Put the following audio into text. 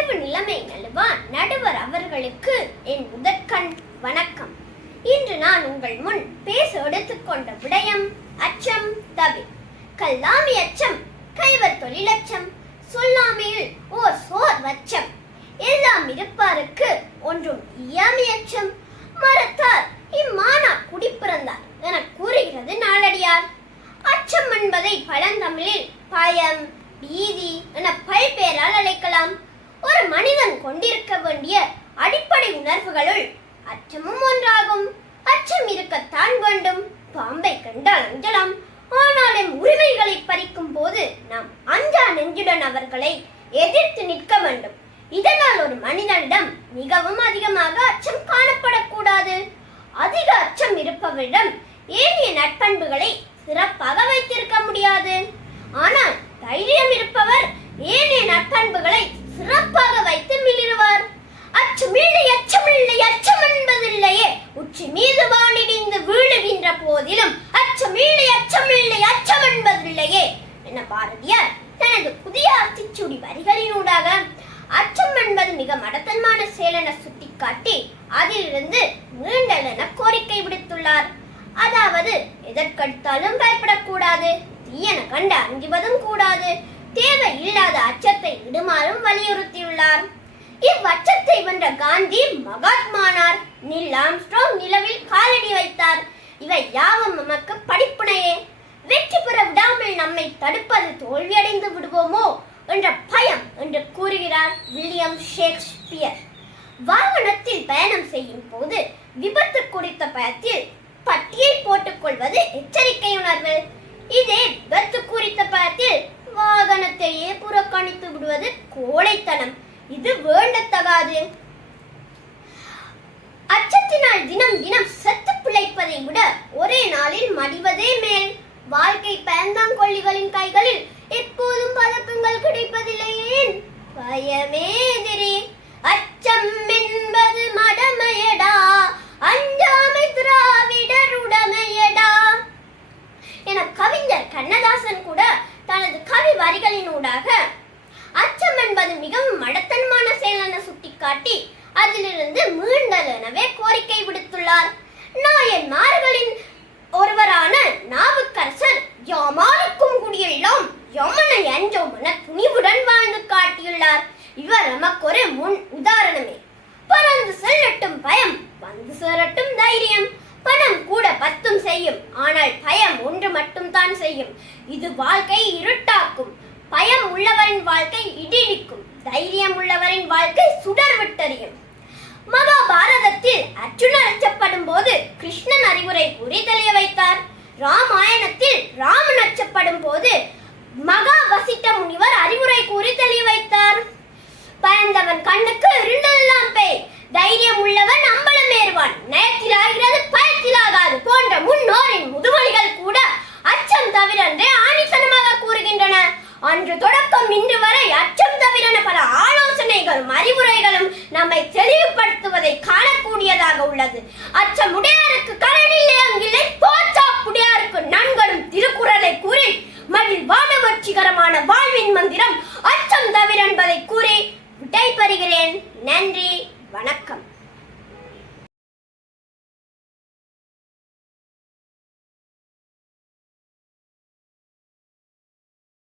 நடுவு நிலைமை நழுவா நடுவர் அவர்களுக்கு என் முதற்கண் வணக்கம். இன்று நான் உங்கள் முன் பேச எடுத்துக்கொண்ட விடயம் அச்சம் தவிர. கல்லாமி அச்சம், கைவர் தொழிலச்சம், சொல்லாமையில் ஓர் சோர்வச்சம், எல்லாம் இருப்பாருக்கு ஒன்றும் இயாமி அச்சம், மரத்தார் இம்மானா குடிப்பிறந்தார் என கூறுகிறது நாளடியார். அச்சம் என்பதை பழந்தமிழில் பயம், பீதி என பல்பேரால் அழைக்கலாம். ஒரு மனிதன் கொண்டிருக்க வேண்டிய அடிப்படை உணர்வுகளுள் அச்சமும் ஒன்றாகும். அச்சம் இருக்கத்தான் வேண்டும். பாம்பை கண்டால் அஞ்சலாம். ஆனால் எம் உரிமைகளை பறிக்கும் போது நாம் அஞ்சா நெஞ்சுடன் அவர்களை எதிர்த்து நிற்க வேண்டும். இதனால் ஒரு மனிதனிடம் மிகவும் அதிகமாக அச்சம் காணப்படக்கூடாது. அதிக அச்சம் இருப்பவரிடம் ஏனைய நற்பண்புகளை சிறப்பாக வைத்திருக்க முடியாது. ஆனால் தைரியம் இருப்பவர் ஏனைய நற்பண்புகளை சிறப்பாக வைத்து மிளிருவார். அச்சமில்லை அச்சமில்லை அச்சம் என்பதில்லையே, உச்சி மீது வானிடிந்து வீழுகின்ற போதிலும் அச்சமில்லை அச்சமில்லை அச்சம் என்பதில்லையே என பாரதியார் தனது புதிய ஆத்திச்சூடி வரிகளினூடாக அச்சம் என்பது மிக மடத்தனமான செயல் என சுட்டிக்காட்டி அதிலிருந்து மீண்டல் என கோரிக்கை விடுத்துள்ளார். அதாவது எதற்கெடுத்தாலும் பயப்படக்கூடாது, தீயன கண்டு அஞ்சுவதும் கூடாது, தேவை இல்லாத அச்சத்தை விடுமாறும் வலியுறுத்தியுள்ளார். இவ்வச்சத்தை வென்ற காந்தி மகாத்மானார். நீல் ஆம்ஸ்ட்ராங் நிலவில் காலடி வைத்தார். இவை யாவும் நமக்கு படிப்புனையே. வெற்றி பெற விடாமல் நம்மை தடுப்பது தோல்வியடைந்து விடுவோமோ என்ற பயம் என்று கூறுகிறார் வில்லியம் ஷேக்ஸ்பியர். வாகனத்தில் பயணம் செய்யும் போது விபத்து குறித்த பயத்தில் பட்டியை போட்டுக் கொள்வது எச்சரிக்கை உணர்வு. இதே விபத்து குறித்த பயத்தில் வாகனத்தையே புறக்கணித்து விடுவது கோழைத்தனம். இது வேண்டத்தகாது. அச்சத்தினால் தினம் தினம் செத்து பிழைப்பதை விட ஒரே நாளில் மடிவதே மேல். வாழ்க்கை பயந்தாங்கொள்ளிகளின் கைகளில் எப்போதும் பதக்கங்கள் கிடைப்பதில்லை. ஏன்? பயமே எதிரி. அச்சம் என்பது மடமையடா, அஞ்சாமை திராவிடர் உடமையடா என கவிஞர் கண்ணதாசன் கூட தனது கவி வரிகளினூடாக அச்சம் என்பது மிகவும் மடத்தனமான செயல் என சுட்டிக்காட்டி அதிலிருந்து மீண்டல் எனவே கோரிக்கை விடுத்துள்ளார். நாயன்மார்களின் ஒருவரான நாவுக்கரசர் யாமாருக்கும் குடியெல்லாம் யமனை அஞ்சோம் என துணிவுடன் வாழ்ந்து காட்டியுள்ளார். இவர் நமக்கு ஒரு முன் உதாரணமே. பறந்து செல்லட்டும் பயம், வந்து சேரட்டும் தைரியம். பணம் கூட பத்தும் செய்யும், ஆனால் பயம் ஒன்று மட்டும் தான் செய்யும். இது வாழ்க்கை இருட்டாக்கும். பயம் உள்ளவரின் வாழ்க்கை இடிக்கும், தைரியம் உள்ளவரின் வாழ்க்கை சுடர் விட்டறியும். மகாபாரதத்தில் அர்ஜுனன் அச்சப்படும் போது கிருஷ்ணன் அறிவுரை கூறி தெளிய வைத்தார். ராமாயணத்தில் ராமன் அச்சப்படும் போது மகா வசிட்ட முனிவர் அறிவுரை கூறி தெளிய வைத்தார். பயந்தவன் கண்ணுக்கு இருண்டெல்லாம் பேய், தைரியம் உள்ளவன் அம்பலம் ஏறுவான், நயத்தில் ஆகிறது